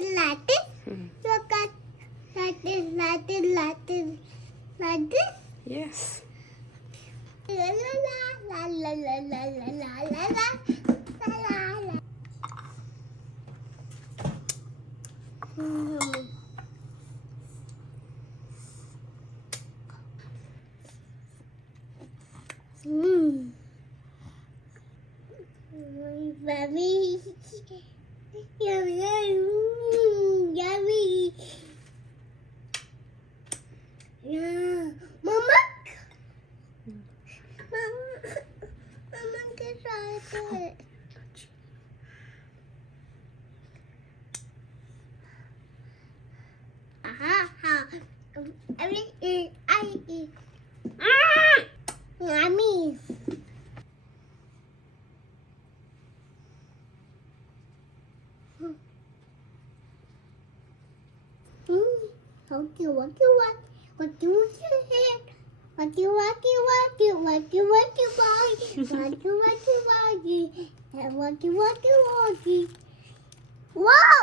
Look at like this. Yes. La la la la la la la la la la. Mmm. Yummy. Yummy. Yummy. Yeah. Mama. Mama can try it. Ha. I eat. Yummy. What do you want? What do you want to hear? What do you want? What do you want to buy? What do you want to buy? And what do you want to buy? Wow!